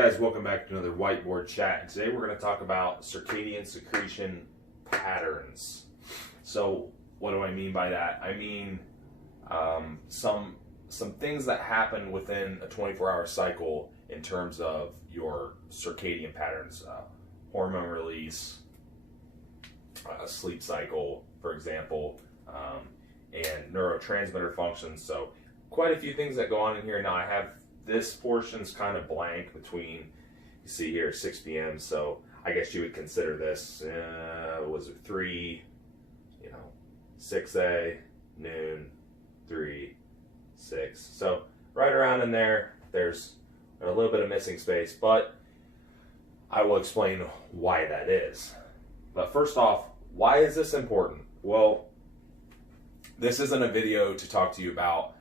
guys, welcome back to another whiteboard chat. And today we're going to talk about circadian secretion patterns. So what do I mean by that? I mean some things that happen within a 24-hour cycle in terms of your circadian patterns, hormone release, sleep cycle, for example, and neurotransmitter functions. So quite a few things that go on in here. Now I have this portion's kind of blank between, you see here, 6 p.m. So I guess you would consider this, was it 3, 6A, noon, 3, 6. So right around in there, there's a little bit of missing space, but I will explain why that is. But first off, why is this important? Well, this isn't a video to talk to you about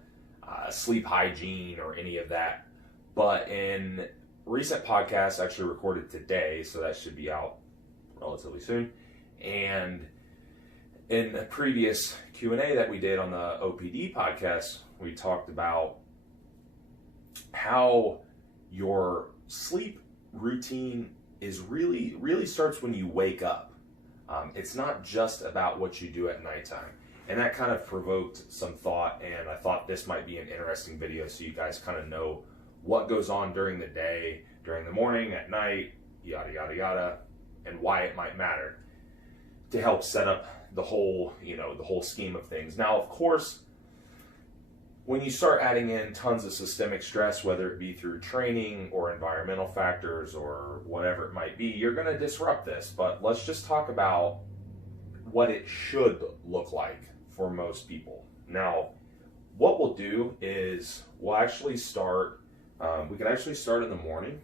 sleep hygiene or any of that, but in recent podcasts, actually recorded today, so that should be out relatively soon, and in the previous Q&A that we did on the OPD podcast, we talked about how your sleep routine is really starts when you wake up. It's not just about what you do at nighttime. And that kind of provoked some thought, and I thought this might be an interesting video so you guys kind of know what goes on during the day, during the morning, at night, yada, yada, yada, and why it might matter to help set up the whole, the whole scheme of things. Now, of course, when you start adding in tons of systemic stress, whether it be through training or environmental factors or whatever it might be, you're going to disrupt this. But let's just talk about what it should look like for most people. Now, what we'll do is we'll actually start, we can actually start in the morning.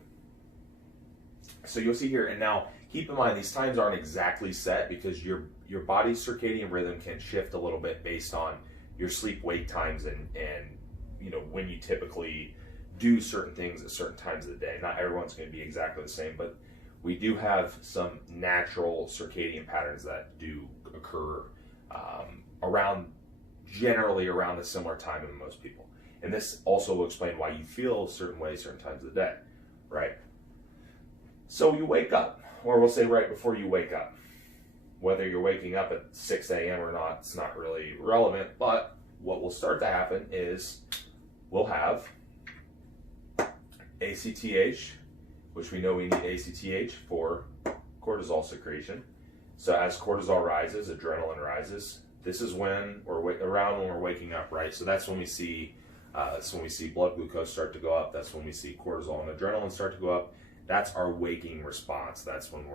So you'll see here, and now keep in mind these times aren't exactly set because your body's circadian rhythm can shift a little bit based on your sleep-wake times and when you typically do certain things at certain times of the day. Not everyone's going to be exactly the same, but we do have some natural circadian patterns that do occur generally around the similar time in most people. And this also will explain why you feel a certain way certain times of the day, right? So you wake up, or we'll say right before you wake up. Whether you're waking up at 6 a.m. or not, it's not really relevant, but what will start to happen is we'll have ACTH, which we know we need ACTH for cortisol secretion. So as cortisol rises, adrenaline rises. This is when around when we're waking up, right? So that's when we see blood glucose start to go up. That's when we see cortisol and adrenaline start to go up. That's our waking response. That's when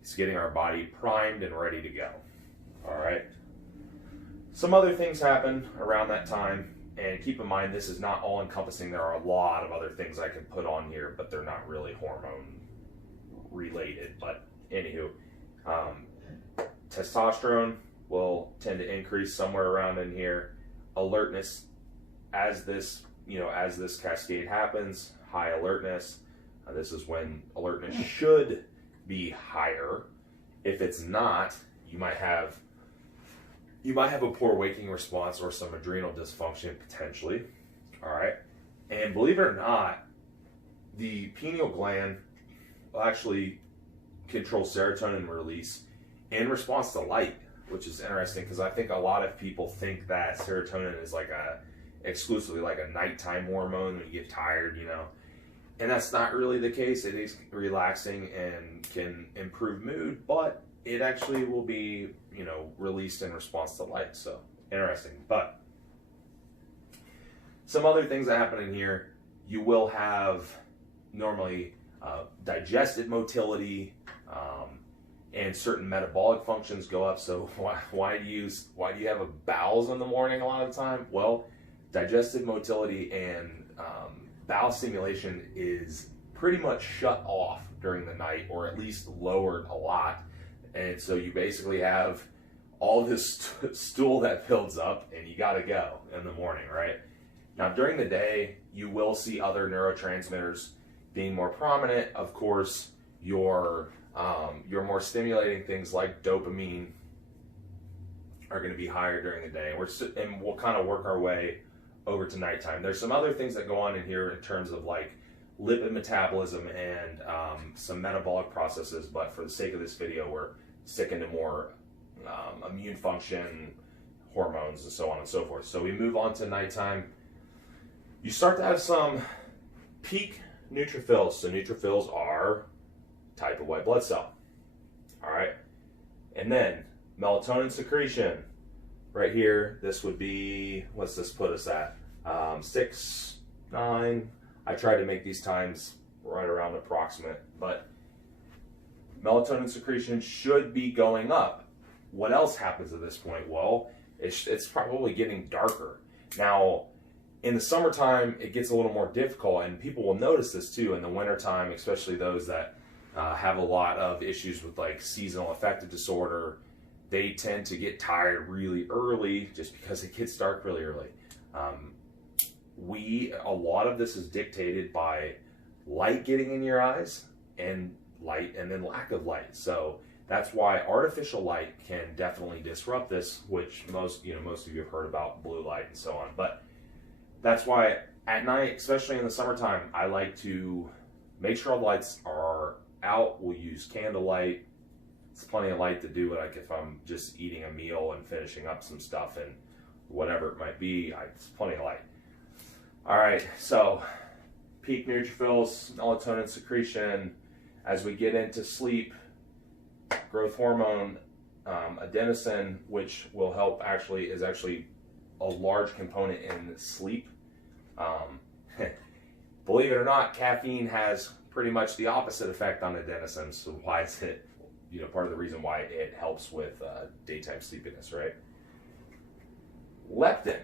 it's getting our body primed and ready to go. All right. Some other things happen around that time, and keep in mind this is not all encompassing. There are a lot of other things I can put on here, but they're not really hormone related. But anywho, testosterone will tend to increase somewhere around in here. Alertness, as this cascade happens, high alertness. This is when alertness should be higher. If it's not, you might have a poor waking response or some adrenal dysfunction potentially. All right, and believe it or not, the pineal gland will actually control serotonin release in response to light, which is interesting because I think a lot of people think that serotonin is exclusively like a nighttime hormone when you get tired, and that's not really the case. It is relaxing and can improve mood, but it actually will be, released in response to light. So interesting. But some other things that happen in here, you will have normally digestive motility, and certain metabolic functions go up. So why do you have a bowels in the morning a lot of the time? Well, digestive motility and bowel stimulation is pretty much shut off during the night, or at least lowered a lot. And so you basically have all this stool that builds up and you got to go in the morning, right? Now during the day, you will see other neurotransmitters being more prominent. Of course, your more stimulating things like dopamine are going to be higher during the day. We'll kind of work our way over to nighttime. There's some other things that go on in here in terms of like lipid metabolism and some metabolic processes, but for the sake of this video, we're sticking to more immune function, hormones, and so on and so forth. So we move on to nighttime. You start to have some peak neutrophils. So neutrophils are a type of white blood cell. All right. And then melatonin secretion. Right here, this would be, what's this put us at? 6, 9. I try to make these times right around approximate, but melatonin secretion should be going up. What else happens at this point? Well, it's probably getting darker. Now, in the summertime, it gets a little more difficult, and people will notice this too in the wintertime, especially those that have a lot of issues with like seasonal affective disorder. They tend to get tired really early just because it gets dark really early. A lot of this is dictated by light getting in your eyes and then lack of light. So that's why artificial light can definitely disrupt this, which most of you have heard about blue light and so on. But that's why at night, especially in the summertime, I like to make sure all the lights are out. We'll use candlelight. It's plenty of light to do it. Like if I'm just eating a meal and finishing up some stuff and whatever it might be, it's plenty of light. All right, so peak neutrophils, melatonin secretion. As we get into sleep, growth hormone, adenosine, which will help is actually a large component in sleep. Believe it or not, caffeine has pretty much the opposite effect on adenosine. So why is it, part of the reason why it helps with daytime sleepiness, right? Leptin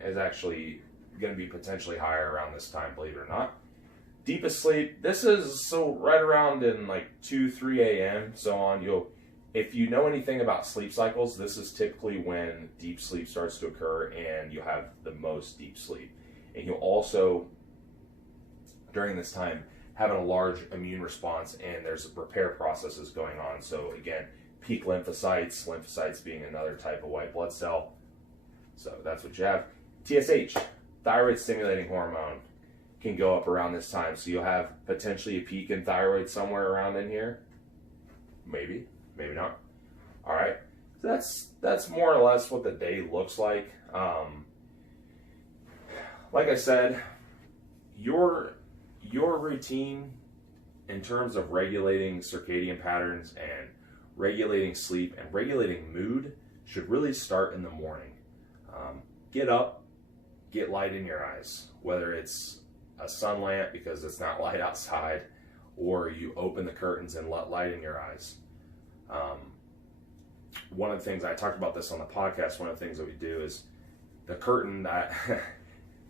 is actually going to be potentially higher around this time, believe it or not. Deepest sleep, this is so right around in like 2, 3 a.m. so on. If you know anything about sleep cycles, this is typically when deep sleep starts to occur and you have the most deep sleep. And you'll also, during this time, having a large immune response, and there's repair processes going on. So again, peak lymphocytes being another type of white blood cell. So that's what you have. TSH, thyroid stimulating hormone, can go up around this time. So you'll have potentially a peak in thyroid somewhere around in here. Maybe, maybe not. All right, so that's more or less what the day looks like. Like I said, your routine in terms of regulating circadian patterns and regulating sleep and regulating mood should really start in the morning. Get up, get light in your eyes, whether it's a sun lamp because it's not light outside, or you open the curtains and let light in your eyes. One of the things, I talked about this on the podcast, one of the things that we do is the curtain that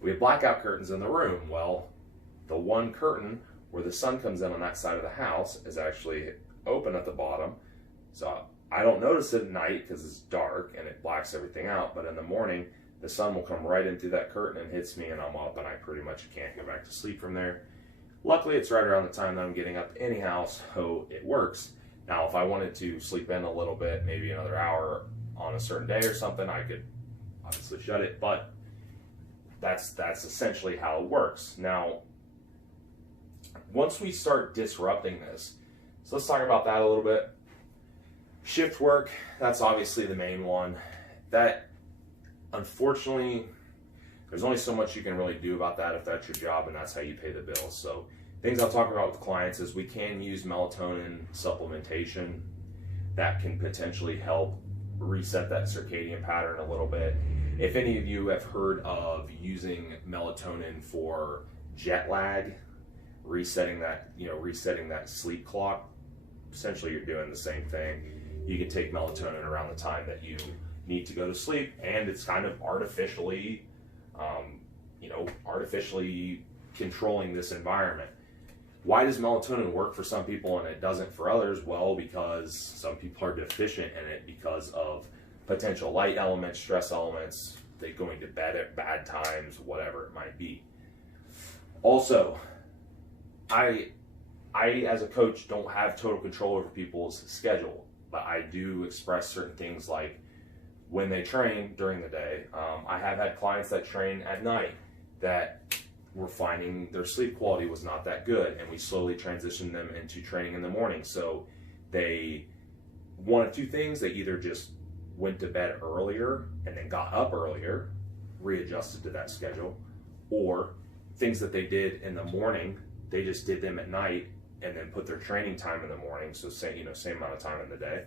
we have blackout curtains in the room. Well, the one curtain where the sun comes in on that side of the house is actually open at the bottom. So I don't notice it at night because it's dark and it blacks everything out. But in the morning, the sun will come right in through that curtain and hits me, and I'm up, and I pretty much can't go back to sleep from there. Luckily, it's right around the time that I'm getting up anyhow, so it works. Now, if I wanted to sleep in a little bit, maybe another hour on a certain day or something, I could obviously shut it, but that's essentially how it works. Now, once we start disrupting this, so let's talk about that a little bit. Shift work, that's obviously the main one. That, unfortunately, there's only so much you can really do about that if that's your job and that's how you pay the bills. So things I'll talk about with clients is we can use melatonin supplementation that can potentially help reset that circadian pattern a little bit. If any of you have heard of using melatonin for jet lag, resetting that sleep clock, essentially you're doing the same thing. You can take melatonin around the time that you need to go to sleep, and it's kind of artificially controlling this environment. Why does melatonin work for some people and it doesn't for others? Well, because some people are deficient in it because of potential light elements, stress elements, they going to bed at bad times, whatever it might be. Also, I as a coach don't have total control over people's schedule, but I do express certain things like when they train during the day. I have had clients that train at night that were finding their sleep quality was not that good, and we slowly transitioned them into training in the morning. So they, one of two things, they either just went to bed earlier and then got up earlier, readjusted to that schedule, or things that they did in the morning, they just did them at night and then put their training time in the morning. So same amount of time in the day.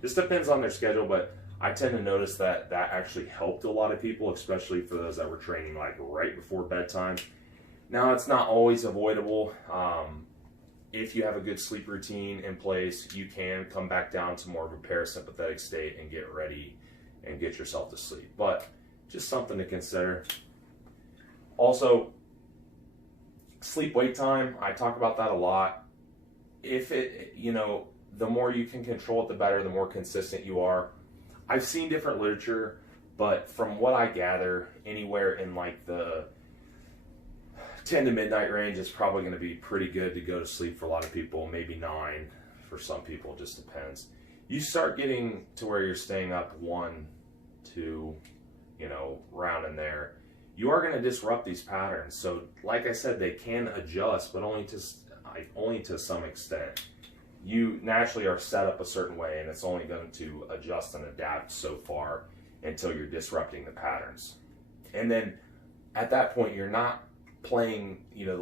This depends on their schedule, but I tend to notice that that actually helped a lot of people, especially for those that were training like right before bedtime. Now, it's not always avoidable. If you have a good sleep routine in place, you can come back down to more of a parasympathetic state and get ready and get yourself to sleep. But just something to consider. Also, sleep-wake time, I talk about that a lot. If it, the more you can control it, the better, the more consistent you are. I've seen different literature, but from what I gather, anywhere in like the 10 to midnight range is probably going to be pretty good to go to sleep for a lot of people, maybe 9 for some people, just depends. You start getting to where you're staying up 1, 2, around in there, you are going to disrupt these patterns. So like I said, they can adjust, but only to some extent. You naturally are set up a certain way, and it's only going to adjust and adapt so far until you're disrupting the patterns. And then at that point, you're not playing, the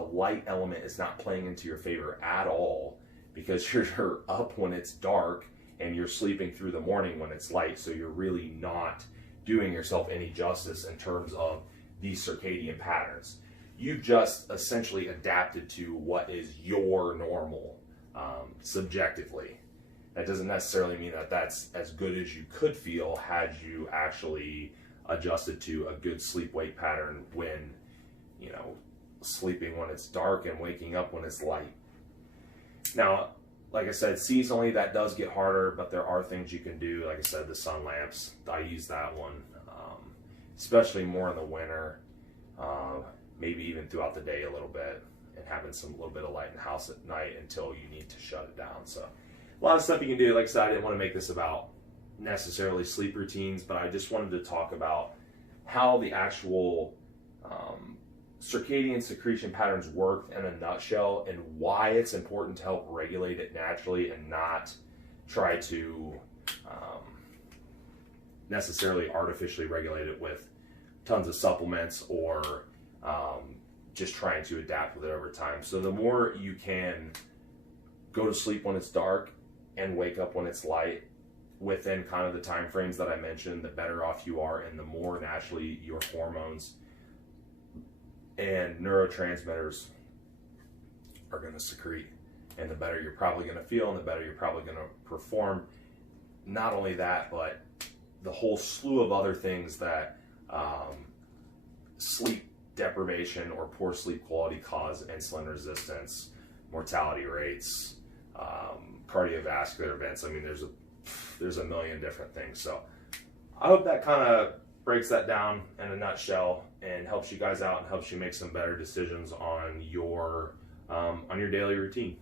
light element is not playing into your favor at all, because you're up when it's dark and you're sleeping through the morning when it's light. So you're really not doing yourself any justice in terms of these circadian patterns. You've just essentially adapted to what is your normal, subjectively. That doesn't necessarily mean that that's as good as you could feel had you actually adjusted to a good sleep-wake pattern when, sleeping when it's dark and waking up when it's light. Now, like I said, seasonally that does get harder, but there are things you can do. Like I said, the sun lamps, I use that one, especially more in the winter, maybe even throughout the day a little bit, and having a little bit of light in the house at night until you need to shut it down. So a lot of stuff you can do. Like I said, I didn't want to make this about necessarily sleep routines, but I just wanted to talk about how the actual circadian secretion patterns work in a nutshell, and why it's important to help regulate it naturally and not try to necessarily artificially regulate it with tons of supplements or just trying to adapt with it over time. So the more you can go to sleep when it's dark and wake up when it's light within kind of the time frames that I mentioned, the better off you are, and the more naturally your hormones and neurotransmitters are going to secrete, and the better you're probably going to feel, and the better you're probably going to perform. Not only that, but the whole slew of other things that sleep deprivation or poor sleep quality cause: insulin resistance, mortality rates, cardiovascular events. I mean, there's a million different things. So I hope that kind of breaks that down in a nutshell and helps you guys out and helps you make some better decisions on your daily routine.